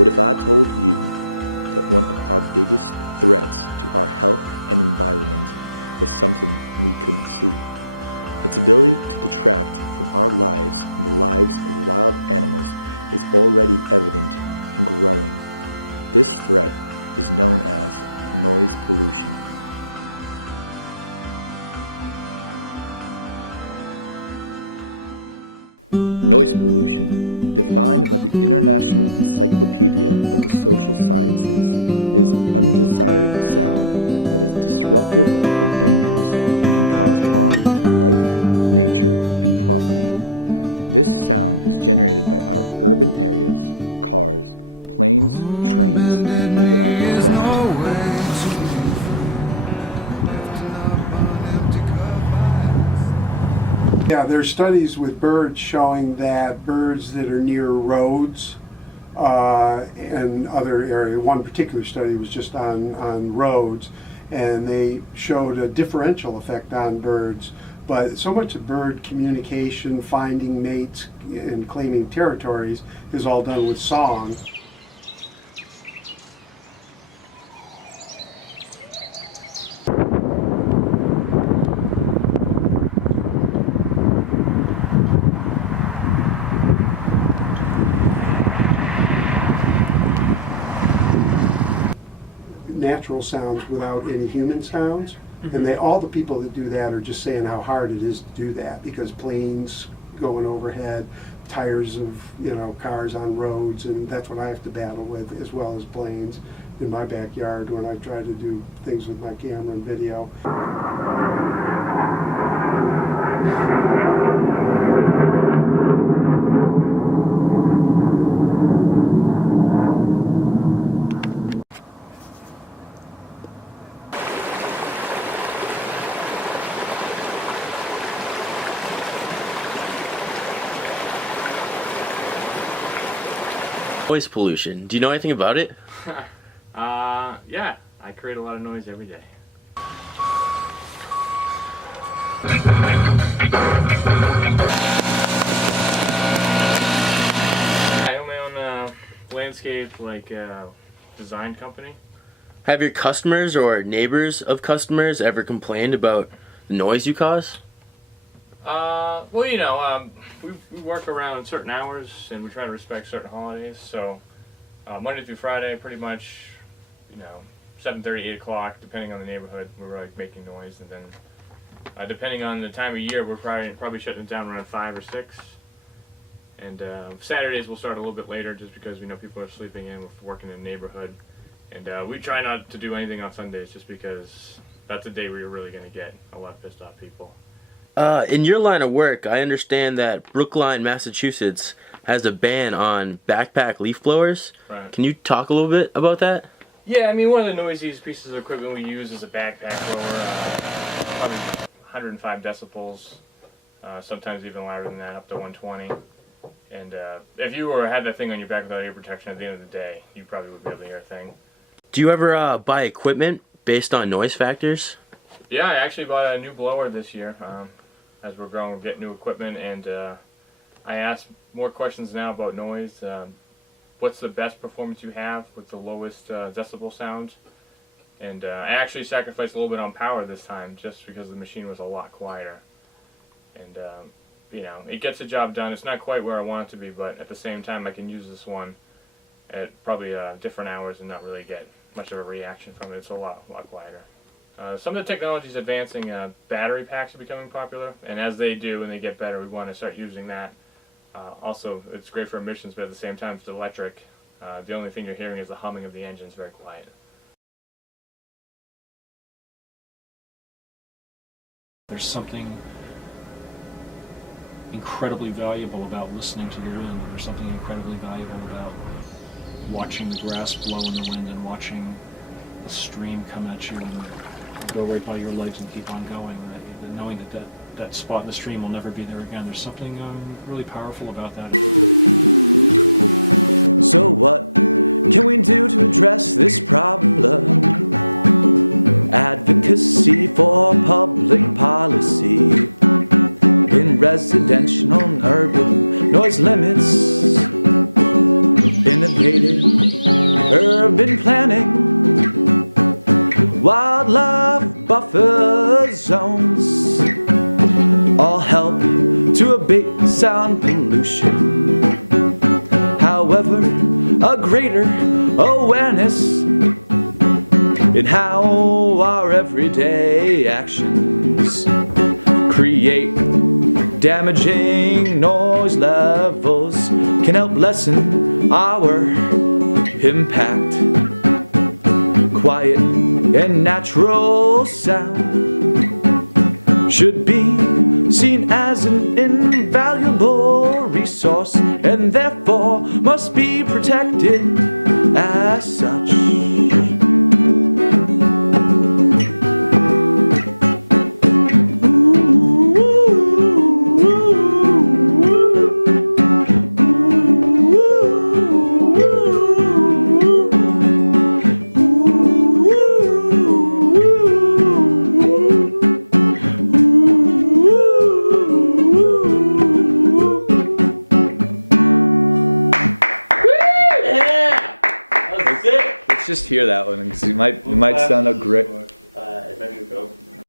What if I told you that one of our biggest threats to our health and environment was something we couldn't see? Its ability to detract from our lives and the lives of wild animals is already evident and growing. This threat is known as noise pollution. Noise pollution, defined by the International Encyclopedia of the Social Sciences, is undesired sound that is disruptive or dangerous and can cause harm to life, nature, and property. This sound is generated by our urban areas, cars, planes, trains, and even our construction. Yeah, there are studies with birds showing that birds that are near roads and other areas, one particular study was just on roads, and they showed a differential effect on birds. But so much of bird communication, finding mates, and claiming territories is all done with song. Natural sounds without any human sounds, and all the people that do that are just saying how hard it is to do that, because planes going overhead, tires of cars on roads, and that's what I have to battle with, as well as planes in my backyard when I try to do things with my camera and video. Noise pollution. Do you know anything about it? Yeah, I create a lot of noise every day. I own my own landscape design company. Have your customers or neighbors of customers ever complained about the noise you cause? We work around certain hours, and we try to respect certain holidays. So Monday through Friday, pretty much, 7:30, 8 o'clock, depending on the neighborhood, we're making noise. And then depending on the time of year, we're probably shutting it down around 5 or 6. And Saturdays we'll start a little bit later, just because we know people are sleeping in, we're working in the neighborhood. And we try not to do anything on Sundays, just because that's a day where you're really going to get a lot of pissed off people. In your line of work, I understand that Brookline, Massachusetts has a ban on backpack leaf blowers. Right. Can you talk a little bit about that? Yeah, I mean, one of the noisiest pieces of equipment we use is a backpack blower, probably 105 decibels, sometimes even louder than that, up to 120. And if you had that thing on your back without ear protection, at the end of the day, you probably would be able to hear a thing. Do you ever buy equipment based on noise factors? Yeah, I actually bought a new blower this year. As we're growing, we'll get new equipment, and I ask more questions now about noise. What's the best performance you have with the lowest decibel sound? And I actually sacrificed a little bit on power this time, just because the machine was a lot quieter. And it gets the job done. It's not quite where I want it to be, but at the same time, I can use this one at probably different hours and not really get much of a reaction from it. It's a lot quieter. Some of the technology is advancing. Battery packs are becoming popular, and as they do and they get better, we want to start using that. Also, it's great for emissions, but at the same time, it's electric. The only thing you're hearing is the humming of the engine. It's very quiet. There's something incredibly valuable about listening to the wind. There's something incredibly valuable about watching the grass blow in the wind and watching a stream come at you and go right by your legs and keep on going. And knowing that spot in the stream will never be there again. There's something really powerful about that. So what can we do to address this problem? Advocacy for public policy in residential and urban noise limits. In innovative urban planning, wildlife buffer zones, all help to abate sound pollution. However, a greater awareness in how our everyday actions create damaging noise levels can help lessen our impact. Quiet and natural sound should be seen as an invaluable resource and therefore must be protected as such. Let's just hear that one because it might sound great.